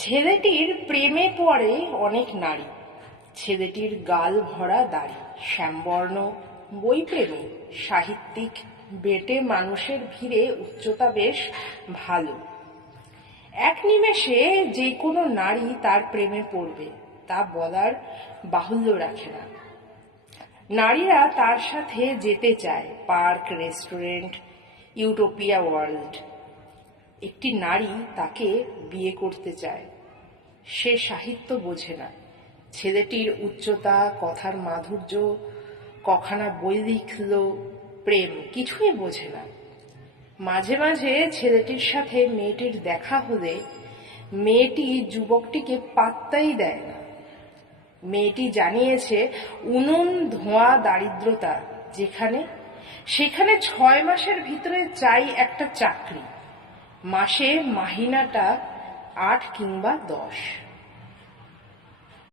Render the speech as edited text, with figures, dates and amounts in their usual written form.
ছেলেটির প্রেমে পড়ে অনেক নারী। ছেলেটির গাল ভরা দাড়ি, শ্যামবর্ণ, বইপ্রেমী, সাহিত্যিক, বেটে মানুষের ভিড়ে উচ্চতা বেশ ভালো। এক নিমেষে যে কোনো নারী তার প্রেমে পড়বে তা বলার বাহুল্য রাখে না। নারীরা তার সাথে যেতে চায় পার্ক, রেস্টুরেন্ট, ইউটোপিয়া ওয়ার্ল্ড। একটি নারী তাকে বিয়ে করতে চায়। সে সাহিত্য বোঝে না, ছেলেটির উচ্চতা, কথার মাধুর্য, কখানা বই লিখল, প্রেম কিছুই বোঝে না। মাঝে মাঝে ছেলেটির সাথে মেয়েটির দেখা হলে মেয়েটি যুবকটিকে পাত্তাই দেয় না। মেয়েটি জানিয়েছে উনুন ধোঁয়া দারিদ্রতা যেখানে সেখানে 6 মাসের ভিতরে চাই একটা চাকরি, মাসে মাহিনাটা 8 কিংবা 10।